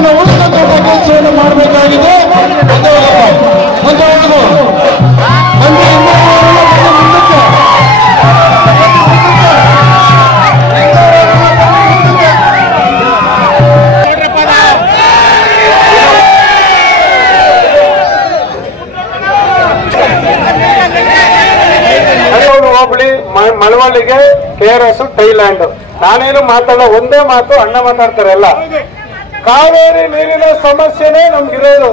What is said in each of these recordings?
ಸಂವಿಧಾನವನ್ನು ಉಳಿಸತಕ್ಕಂಥ ಕೆಲಸವನ್ನು ಮಾಡಬೇಕಾಗಿದೆ. ಹೋಬಳಿ ಮಳವಳ್ಳಿಗೆ KRS ಥೈಲ್ಯಾಂಡ್. ನಾನೇನು ಮಾತಾಡೋ ಒಂದೇ ಮಾತು, ಅಣ್ಣ ಮಾತಾಡ್ತಾರೆ ಎಲ್ಲ. ಕಾವೇರಿ ನೀರಿನ ಸಮಸ್ಯೆನೇ ನಮ್ಗಿರೋದು.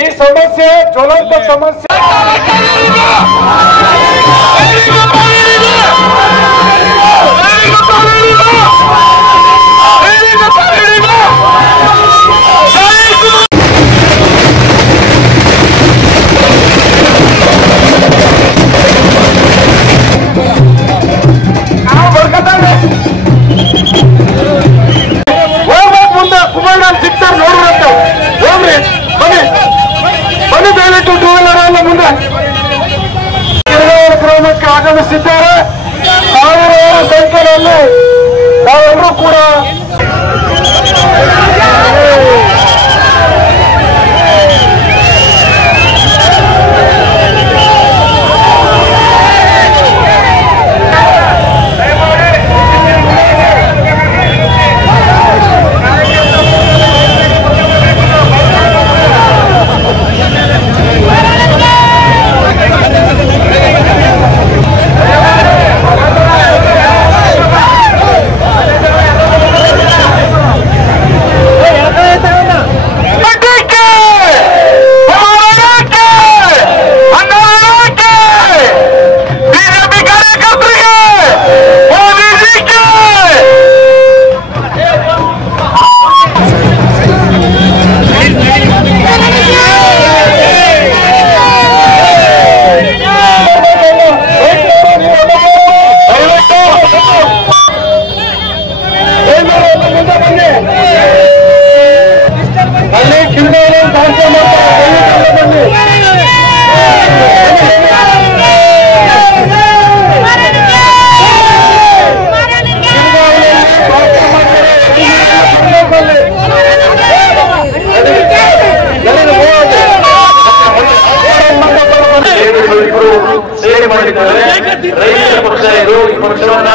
ಈ ಸಮಸ್ಯೆ ಜ್ವಲಂತ ಸಮಸ್ಯೆ. ಸಿಗ್ತಾರೆ ನೋಡ್ರಂತ ಹೋಗ್ರಿ, ಬನ್ನಿ ಬನ್ನಿ, ದಯವಿಟ್ಟು ಟೂ ವೀಲರ್ ಎಲ್ಲ ಮುಂದೆ ಗ್ರಾಮಕ್ಕೆ ಆಗಮಿಸಿದ್ದಾರೆ. ಸಾವಿರಾರು ಸಂಖ್ಯೆಯಲ್ಲಿ ನಾವೆಲ್ಲರೂ ಕೂಡ ರೈತರ ಪಕ್ಷ ಇದು. ಈ ಪಕ್ಷವನ್ನ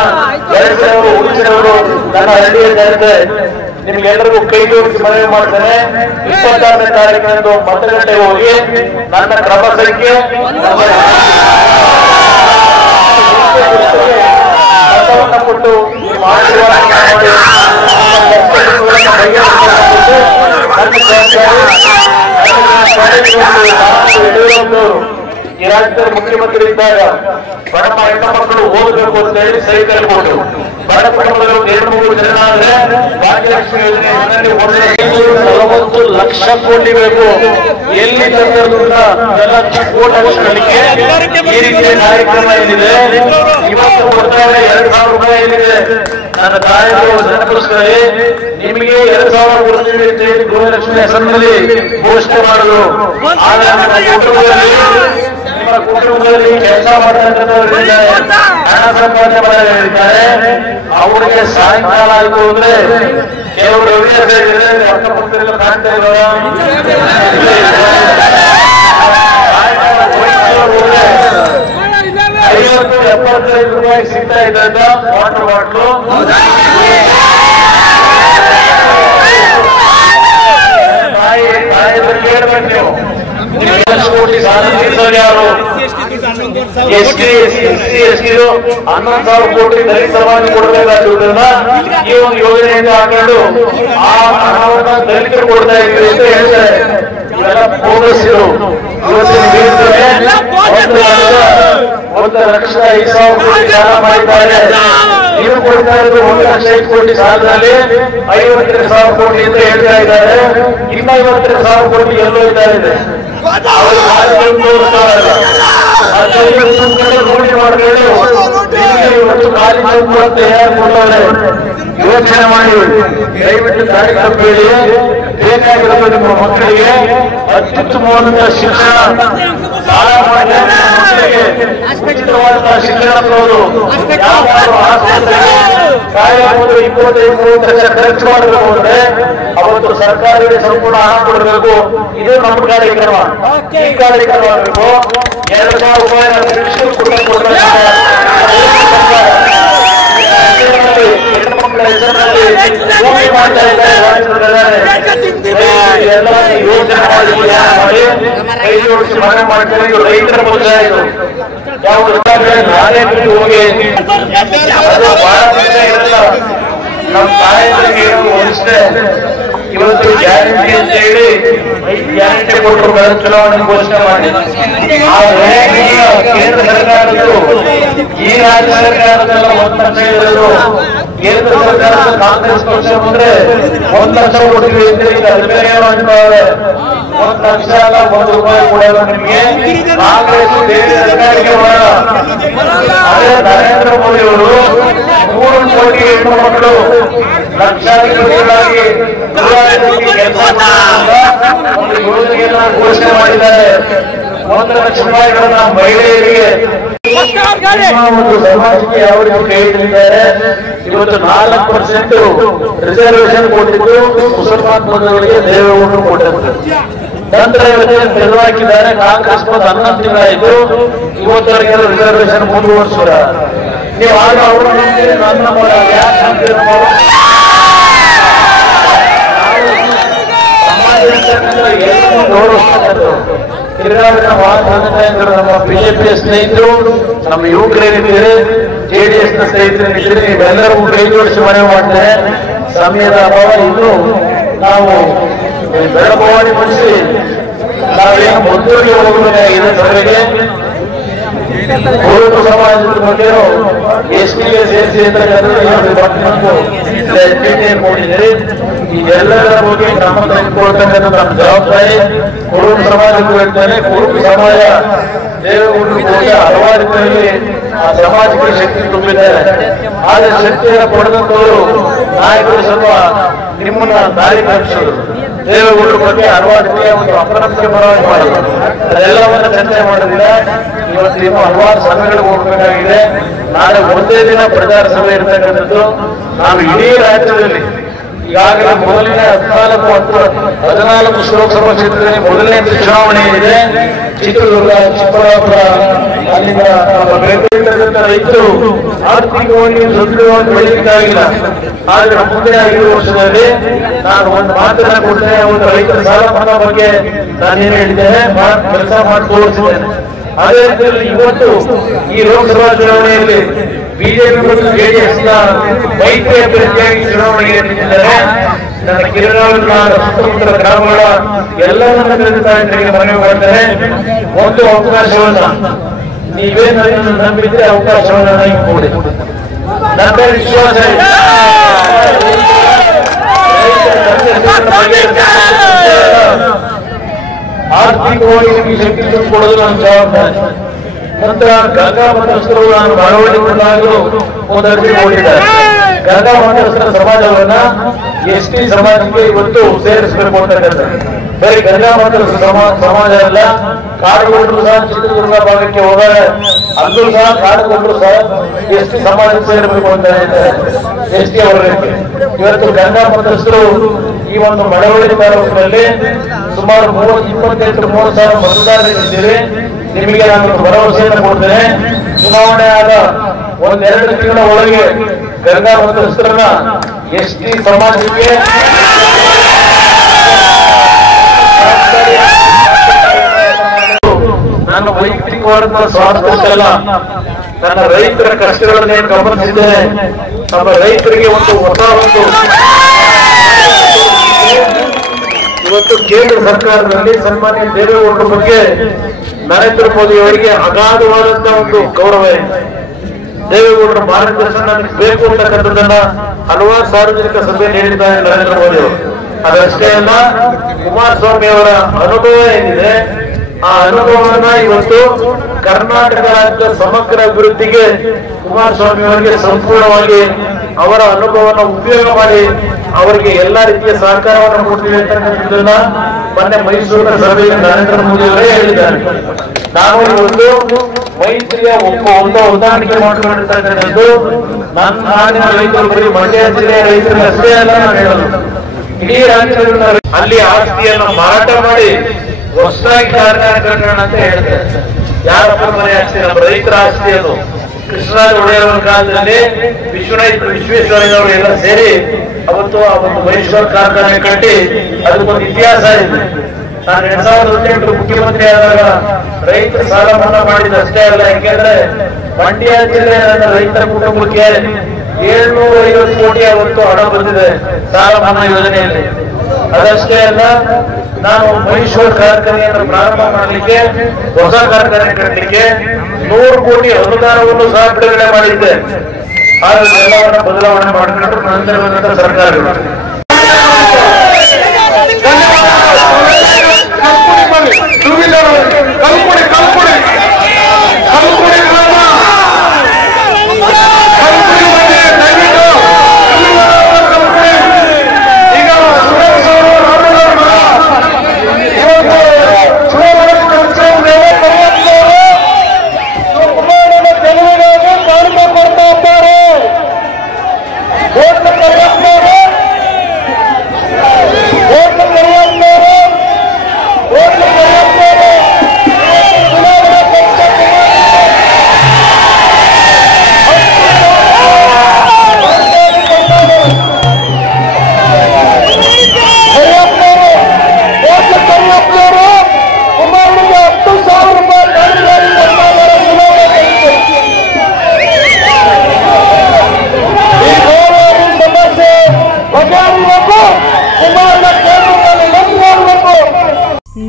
ಉಳಿಸಿದವರು ನನ್ನ ಹಳ್ಳಿಯಲ್ಲಿದ್ದಾರೆ. ನಿಮ್ಗೆಲ್ಲರಿಗೂ ಕೈ ಜೋಡಿಸಿ ಮನವಿ ಮಾಡ್ತೇನೆ. 26ನೇ ತಾರೀಕಿನಂದು ಮತಗಟ್ಟೆಗೆ ಹೋಗಿ ನನ್ನ ಕ್ರಮ ಸಂಖ್ಯೆ ಮತವನ್ನ ಕೊಟ್ಟು ಈ ರಾಜ್ಯದಲ್ಲಿ ಮುಖ್ಯಮಂತ್ರಿ ಇದ್ದಾಗ ಬಡ ಹೆಣ್ಣು ಮಕ್ಕಳು ಓದಬೇಕು ಅಂತ ಹೇಳಿ ಸೈಕಲ್ ಕೊಟ್ಟು ಬಡ ಕುಟುಂಬಗಳು 2-3 ಜನ ಆದ್ರೆ ಭಾಗ್ಯಲಕ್ಷ್ಮಿ ಯೋಜನೆ 40 ಲಕ್ಷ ಕೋಟಿ ಬೇಕು. ಎಲ್ಲಿ ತಂದಿರೋದ್ರಿಂದ ಕೋಟಲಿಕ್ಕೆ ಈ ರೀತಿಯ ಕಾರ್ಯಕ್ರಮ ಏನಿದೆ ಇವತ್ತು ಕೊಡ್ತಾರೆ. 2,000 ರೂಪಾಯಿ ಏನಿದೆ ನನ್ನ ತಾಯಿಗಳು ನೆನಪಿಸ್ತಾರೆ. ನಿಮಗೆ 2,000 ಕೊಡ್ತೀವಿ ಅಂತ ಹೇಳಿ ಗೃಹಲಕ್ಷ್ಮಿ ಹೆಸರಿನಲ್ಲಿ ಘೋಷಣೆ ಮಾಡಿದ್ರು. ಆದ್ರೆ ನಿಮ್ಮ ಕುಟುಂಬದಲ್ಲಿ ಕೆಲಸ ಮಾಡತಕ್ಕಂಥವರಿದ್ದಾರೆ, ಹಣ ಸಂಪಾದನೆ ಮಾಡಿದ್ದಾರೆ. ಅವರಿಗೆ ಸಾಯಂಕಾಲ ಆಯ್ತು ಅಂದ್ರೆ ಕೆಲವರು ಅಕ್ಕಪಕ್ಕದಲ್ಲಿ ಕಾಣ್ತಾ ಇರೋರ 50-75 ರೂಪಾಯಿ ಸಿಗ್ತಾ ಇದ್ದ ವಾಟರ್ ಬಾಟ್ಲು ಕೇಳ್ಬೇಕು ನೀವು. ಕೋಟಿ ಸಾಲ ತೀರ್ಸೋರು ಯಾರು? ST SC 11,000 ಕೋಟಿ ದಲಿತ ಸಮಾಜ ಕೊಡಬೇಕಾಗಿರುವುದರಿಂದ ಈ ಒಂದು ಯೋಜನೆಯಿಂದ ಹಾಕೊಂಡು ಆ ಹಣವನ್ನ ದಲಿತರು ಕೊಡ್ತಾ ಇದ್ದೀವಿ ಅಂತ ಹೇಳ್ತಾರೆ. ಇವೆಲ್ಲ ಬೋಗಸ್ ಇರು. ಇವತ್ತಿನ 1,05,000 ಕೋಟಿ ಸಾಲ ಮಾಡಿದ್ದಾರೆ. ನೀವು ಕೊಡ್ತಾ ಇರೋದು 1,05,000 ಕೋಟಿ ಸಾಲದಲ್ಲಿ 52,000 ಕೋಟಿ ಅಂತ ಹೇಳ್ತಾ ಇದ್ದಾರೆ. ಇನ್ನ 52,000 ಕೋಟಿ ಎಲ್ಲೋ ಇದ್ದಾರೆ. ನೋಡಿ ಮಾಡಬೇಡಿ. ಇವತ್ತು ಖಾಲಿ ಯೋಚನೆ ಮಾಡಿ ದಯವಿಟ್ಟು ದಾರಿ ತಪ್ಪಬೇಡಿ. ಬೇಕಾಗಿರೋದು ನಿಮ್ಮ ಮಕ್ಕಳಿಗೆ ಅತ್ಯುತ್ತಮವಾದಂತಹ ಶಿಕ್ಷಣ, ಸಾಲ ಮಾಡಿ ಮಕ್ಕಳಿಗೆ ಉಚಿತವಾದಂತಹ ಶಿಕ್ಷಣ ಕೊಡೋದು. ಯಾವ ಆಸ್ಪತ್ರೆಗೆ ಕಾಯಬಹುದು 25-30 ಲಕ್ಷ ಖರ್ಚು ಮಾಡಬೇಕು ಅಂದ್ರೆ ಅವತ್ತು ಸರ್ಕಾರಕ್ಕೆ ಸಂಪೂರ್ಣ ಹಣ ಕೊಡಬೇಕು. ಇದು ನಮ್ಮ ಕಾರ್ಯಕ್ರಮ. ಈ ಕಾರ್ಯಕ್ರಮ ಆಗಬೇಕು. 2,000 ರೂಪಾಯಿ ಹೆಣ್ಣುಮಕ್ಕಳ ಹೆಸರಿನಲ್ಲಿ ಭೂಮಿ ಮಾಡ್ತಾ ಇದ್ದಾರೆ. ಎಲ್ಲ ಯೋಜನೆ ಮಾಡಿ ಕೈ ಜೋಡಿಸಿ ಮನೆ ಮಾಡ್ತಾರೆ. ಇದು ರೈತರ ಪಕ್ಷ. ಇದು ಯಾವುದು ನಾನೇ ಬಿಟ್ಟು ಹೋಗಿ ಅದು ಬಹಳ ಪಕ್ಷ ಇರಲ್ಲ. ನಮ್ಮ ತಾಯಂದ್ರಿಗೆ ಹೋಲಿಸಿದೆ ಇವತ್ತು ಗ್ಯಾರಂಟಿ ಅಂತ ಹೇಳಿ 5 ಗ್ಯಾರಂಟಿ ಕೊಟ್ಟರು ಚುನಾವಣೆ ಘೋಷಣೆ ಮಾಡಿ. ಆದರೆ ಕೇಂದ್ರ ಸರ್ಕಾರದ್ದು ಈ ರಾಜ್ಯ ಸರ್ಕಾರದೆಲ್ಲ 1 ಲಕ್ಷ ಇರೋದು. ಕೇಂದ್ರ ಸರ್ಕಾರದ ಕಾಂಗ್ರೆಸ್ ಪಕ್ಷ ಬಂದ್ರೆ 1 ಲಕ್ಷ ಕೊಟ್ಟಿವಿ ಅಂತ ಈಗ ಬೇರೆ ಮಾಡ್ತಾರೆ. 1 ಲಕ್ಷ ಅಲ್ಲ 1 ರೂಪಾಯಿ ಕೊಡಲ್ಲ ನಿಮಗೆ. ಕಾಂಗ್ರೆಸ್ ಬೇರೆ ಸರ್ಕಾರಕ್ಕೆ ಬರಲ್ಲ. ಅದೇ ನರೇಂದ್ರ ಮೋದಿ ಅವರು 3 ಕೋಟಿ ಹೆಣ್ಣು ಮಕ್ಕಳು ಲಕ್ಷಾಧಿಪತಿಗಳಾಗಿ ಒಂದು ಯೋಜನೆಯನ್ನ ಘೋಷಣೆ ಮಾಡಿದ್ದಾರೆ. 1 ಲಕ್ಷ ರೂಪಾಯಿಗಳನ್ನ ಮಹಿಳೆಯರಿಗೆ ಒಂದು ಸಮಾಜಕ್ಕೆ ಯಾವ ರೀತಿ ಕೈ ಹಿಡಿದಿದ್ದಾರೆ. ಇವತ್ತು 4% ರಿಸರ್ವೇಶನ್ ಕೊಟ್ಟಿದ್ದು ಮುಸಲ್ಮಾನ್ ಬಂಧುಗಳಿಗೆ ದೇವೇಗೌಡರು ಕೊಟ್ಟಂತೆ. ನಂತರ ಇವತ್ತು ತೆಗೆದುಹಾಕಿದ್ದಾರೆ. ಕಾಂಗ್ರೆಸ್ ಬಂದು 11 ತಿಂಗಳಾಯಿತು. ಇವತ್ತವರೆಗೆ ರಿಸರ್ವೇಶನ್ ಮುಂದುವರಿಸಿದ. ನೀವು ಆಗ ಅವರು ನನ್ನ ಯಾಕೆ ನಮ್ಮ ಬಿಜೆಪಿಯ ಸ್ನೇಹಿತರು, ನಮ್ಮ ಯುವಕರೇನಿದ್ದಾರೆ, ಜೆಡಿಎಸ್ ನ ಸ್ನೇಹಿತರೇನಿದ್ದಾರೆ, ನೀವೆಲ್ಲರೂ ಕೈ ಜೋಡಿಸಿ ಮನವಿ ಮಾಡ್ತಾರೆ. ಸಮಯದ ಅಭಾವ. ಇನ್ನು ನಾವು ಬೆಳಭವಾನಿ ಮುಗಿಸಿ ನಾವೇನು ಮುಂದೂಡಿ ಹೋಗಬೇಕಾಗಿದೆ. ಸಭೆಗೆ ಕುರುಬ ಸಮಾಜದ ಬಗ್ಗೆ ಎಸ್ಟಿಗೆ ಸೇರಿಸಿ ನೋಡಿದರೆ ಇದೆಲ್ಲದರ ಬಗ್ಗೆ ಕ್ರಮ ತೆಗೆದುಕೊಳ್ತಕ್ಕಂಥ ನಮ್ಮ ಜವಾಬ್ದಾರಿ. ಕುರುಬ ಸಮಾಜಕ್ಕೂ ಹೇಳ್ತೇನೆ. ಕುರುಬ ಸಮಾಜ ದೇವೇಗೌಡರು ಕೂಡ ಹಲವಾರು ರೀತಿಯಲ್ಲಿ ಆ ಸಮಾಜಕ್ಕೆ ಶಕ್ತಿ ತುಂಬಿದ್ದಾರೆ. ಆದರೆ ಶಕ್ತಿಯನ್ನು ಪಡೆದಂತವರು ನಾಯಕರು ಸ್ವಲ್ಪ ನಿಮ್ಮನ್ನ ದಾರಿ ತಪ್ಪಿಸೋದು. ದೇವೇಗೌಡರ ಬಗ್ಗೆ ಹಲವಾರು ರೀತಿಯ ಒಂದು ಅಪನಂಬಿಕೆ ಪರವಾಗಿ ಮಾಡೋದು. ಅದೆಲ್ಲವನ್ನ ಚರ್ಚೆ ಮಾಡೋದಿಲ್ಲ. ಇವತ್ತು ಇನ್ನೂ ಹಲವಾರು ಸಭೆಗಳಿಗೆ ಹೋಗಬೇಕಾಗಿದೆ. ನಾಳೆ ಒಂದೇ ದಿನ ಪ್ರಚಾರ ಸಭೆ ಇರ್ತಕ್ಕಂಥದ್ದು. ನಾನು ಇಡೀ ರಾಜ್ಯದಲ್ಲಿ ಈಗಾಗಲೇ ಮೊದಲನೇ 14 ಲೋಕಸಭಾ ಕ್ಷೇತ್ರದಲ್ಲಿ ಮೊದಲನೇ ಚುನಾವಣೆ ಇದೆ. ಚಿತ್ರದುರ್ಗ, ಚಿಕ್ಕಬಳ್ಳಾಪುರ, ಅಲ್ಲಿಂದ ಬೆಂಗಳೂರಿನ ರೈತರು ಆರ್ಥಿಕವಾಗಿ ಸದೃಢವಾಗಿ ಬೆಳೀಲಿಕ್ಕಾಗಿಲ್ಲ. ಆದ್ರೆ ಮುಂದೆ 5 ವರ್ಷದಲ್ಲಿ ನಾನು ಒಂದು ಮಾತನ್ನ ಕೊಡ್ತೇನೆ. ಒಂದು ರೈತರ ಸಾಲ ಮನ್ನಾ ಬಗ್ಗೆ ನಾನೇನು ಹೇಳಿದ್ದೇನೆ, ಕೆಲಸ ಮಾಡಿ ತೋರಿಸಿದ್ದೇನೆ. ಅದೇ ರೀತಿಯಲ್ಲಿ ಇವತ್ತು ಈ ಲೋಕಸಭಾ ಚುನಾವಣೆಯಲ್ಲಿ ಬಿಜೆಪಿ ಮತ್ತು ಜೆಡಿಎಸ್ ನ ಮೈತ್ರಿ ಅಭ್ಯರ್ಥಿಯಾಗಿ ಚುನಾವಣೆಗೆ ನಿಂತಿದ್ದಾರೆ. ನನ್ನ ಕಿರಣಾವನ್ನ ಸುತ್ತಮುತ್ತಲ ಗ್ರಾಮಗಳ ಎಲ್ಲವನ್ನ ತಿಳಿದುಕೊಂಡು ಮನವಿ ಮಾಡ್ತಾರೆ. ಒಂದು ಅವಕಾಶವನ್ನ ನೀವೇನು ನಂಬಿದ್ರೆ ಅವಕಾಶವನ್ನ ನೀವು ಕೊಡಿ. ನನ್ನ ವಿಶ್ವಾಸ ಆರ್ಥಿಕವಾಗಿ ನಿಮಗೆ ಶಕ್ತಿ ಕೊಡೋದು ನನ್ನ ಜವಾಬ್ದಾರಿ. ನಂತರ ಗಂಗಾ ಮತಸ್ಥರು ನಾನು ಮಳವಳ್ಳಿ ಕೊಡಲಾಗಲು ಒಂದು ಅರ್ಜಿ ಕೊಟ್ಟಿದ್ದಾರೆ. ಗಂಗಾ ಮತಸ್ಥರ ಸಮಾಜವನ್ನ ಎಸ್ಟಿ ಸಮಾಜಕ್ಕೆ ಇವತ್ತು ಸೇರಿಸಬೇಕು ಅಂತಕ್ಕಂಥ. ಬರೀ ಗಂಗಾ ಮತಸ್ಥರ ಸಮಾಜ ಅಲ್ಲ, ಕಾಡುಗೊಂಡ್ರು ಸಹ ಚಿತ್ರದುರ್ಗ ಭಾಗಕ್ಕೆ ಹೋದರೆ ಅಲ್ಲೂ ಸಹ ಕಾಡುಗೊಂಡ್ರು ಸಹ ಎಸ್ಟಿ ಸಮಾಜಕ್ಕೆ ಸೇರಬೇಕು ಅಂತ ಹೇಳ್ತಾರೆ. ಎಸ್ಟಿ ಅವರಿಗೆ ಇವತ್ತು ಗಂಗಾ ಮತಸ್ಥರು ಈ ಒಂದು ಮಳವಳ್ಳಿ ತಾಲೂಕಿನಲ್ಲಿ ಸುಮಾರು 25-30 ಸಾವಿರ ಮತದಾರರಿದ್ದೀರಿ. ನಿಮಗೆ ನಾನು ಭರವಸೆಯನ್ನು ಕೊಡ್ತೇನೆ. ಚುನಾವಣೆ ಆದ 1-2 ತಿಂಗಳ ಒಳಗೆ ಗಂಗಾ ಮತಸ್ಥರನ್ನ ಎಸ್ಟಿ ಸಮಾಜಕ್ಕೆ ನನ್ನ ವೈಯಕ್ತಿಕವಾದಂತಹ ಸ್ವಾರ್ಥಕ್ಕಲ್ಲ, ನನ್ನ ರೈತರ ಕಷ್ಟಗಳನ್ನೇನು ಗಮನಿಸಿದ್ದೇನೆ. ನಮ್ಮ ರೈತರಿಗೆ ಒಂದು ಹೊಸ ಒಂದು ಇವತ್ತು ಕೇಂದ್ರ ಸರ್ಕಾರದಲ್ಲಿ ಸನ್ಮಾನ್ಯ ದೇವೇಗೌಡರ ಬಗ್ಗೆ ನರೇಂದ್ರ ಮೋದಿ ಅವರಿಗೆ ಅಗಾಧವಾದಂತಹ ಒಂದು ಗೌರವ ಇದೆ. ದೇವೇಗೌಡರ ಮಾರ್ಗದರ್ಶನ ನನಗೆ ಬೇಕು ಅಂತಕ್ಕಂಥದ್ದನ್ನ ಹಲವಾರು ಸಾರ್ವಜನಿಕ ಸಭೆಯಲ್ಲಿ ಹೇಳಿದ್ದಾರೆ ನರೇಂದ್ರ ಮೋದಿ ಅವರು. ಅದಷ್ಟೇ ಅಲ್ಲ, ಕುಮಾರಸ್ವಾಮಿ ಅವರ ಅನುಭವ ಏನಿದೆ, ಆ ಅನುಭವವನ್ನ ಇವತ್ತು ಕರ್ನಾಟಕ ರಾಜ್ಯದ ಸಮಗ್ರ ಅಭಿವೃದ್ಧಿಗೆ ಕುಮಾರಸ್ವಾಮಿ ಅವರಿಗೆ ಸಂಪೂರ್ಣವಾಗಿ ಅವರ ಅನುಭವವನ್ನು ಉಪಯೋಗ ಮಾಡಿ ಅವರಿಗೆ ಎಲ್ಲಾ ರೀತಿಯ ಸಹಕಾರವನ್ನು ಕೊಡ್ತೀವಿ ಅಂತಕ್ಕಂಥದ್ದನ್ನ ಮೊನ್ನೆ ಮೈಸೂರಿನ ಸಭೆಯಲ್ಲಿ ನರೇಂದ್ರ ಮೋದಿ ಅವರೇ ಹೇಳಿದ್ದಾರೆ. ನಾವು ಇವತ್ತು ಮೈತ್ರಿಯ ಹೊಂದಾಣಿಕೆ ಮಾಡಿಕೊಂಡಿರ್ತಕ್ಕಂಥದ್ದು ನನ್ನ ನಾಡಿನ ರೈತರು ಬರೀ ಮಂಡ್ಯ ಜಿಲ್ಲೆಯ ರೈತರಿಗೆ ಅಷ್ಟೇ ಅಲ್ಲ ನಾನು ಹೇಳೋದು, ಇಡೀ ರಾಜ್ಯದ ಅಲ್ಲಿ ಆಸ್ತಿಯನ್ನು ಮಾರಾಟ ಮಾಡಿ ಹೊಸದಾಗಿ ಕಾರ್ಖಾನೆ ಕಟ್ಟೋಣ ಅಂತ ಹೇಳ್ತಾರೆ. ಯಾರಪ್ಪ ಮನೆ ಆಸ್ತಿ? ನಮ್ಮ ರೈತರ ಆಸ್ತಿ ಅದು. ಕೃಷ್ಣರಾಜ ಒಡೆಯರ ಕಾಲದಲ್ಲಿ ವಿಶ್ವೇಶ್ವರಯ್ಯನವರು ಎಲ್ಲ ಸೇರಿ ಅವತ್ತು ಆ ಒಂದು ಮೈಸೂರು ಕಾರ್ಖಾನೆ ಕಟ್ಟಿ ಅದಕ್ಕೊಂದು ಇತಿಹಾಸ ಇದೆ. ನಾನು 2018 ಮುಖ್ಯಮಂತ್ರಿ ಆದಾಗ ರೈತರ ಸಾಲ ಮನ್ನಾ ಮಾಡಿದಷ್ಟೇ ಅಲ್ಲ, ಯಾಕೆಂದ್ರೆ ಮಂಡ್ಯ ಜಿಲ್ಲೆಯ ರೈತರ ಕುಟುಂಬಕ್ಕೆ 750 ಕೋಟಿ ಅವತ್ತು ಹಣ ಬಂದಿದೆ ಸಾಲ ಮನ್ನಾ ಯೋಜನೆಯಲ್ಲಿ. ಅದಷ್ಟೇ ಅಲ್ಲ, ನಾನು ಮೈಸೂರು ಕಾರ್ಖಾನೆಯನ್ನು ಪ್ರಾರಂಭ ಮಾಡಲಿಕ್ಕೆ, ಹೊಸ ಕಾರ್ಖಾನೆ ಕಟ್ಟಲಿಕ್ಕೆ 100 ಕೋಟಿ ಅನುದಾನವನ್ನು ಸಹ ಬಿಡುಗಡೆ ಮಾಡಿದ್ದೆ. ಆದ್ರೆ ಎಲ್ಲವನ್ನ ಬದಲಾವಣೆ ಮಾಡಿಕೊಂಡ್ರು ನಂತರ ಬಂದಂತ ಸರ್ಕಾರಗಳು.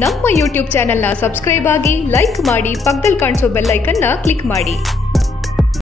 ನಮ್ಮ ಯೂಟ್ಯೂಬ್ ಚಾನೆಲ್ನ ಸಬ್ಸ್ಕ್ರೈಬ್ ಆಗಿ, ಲೈಕ್ ಮಾಡಿ, ಪಕ್ಕದಲ್ಲಿ ಕಾಣಿಸೋ ಬೆಲ್ ಐಕನ್ನ ಕ್ಲಿಕ್ ಮಾಡಿ.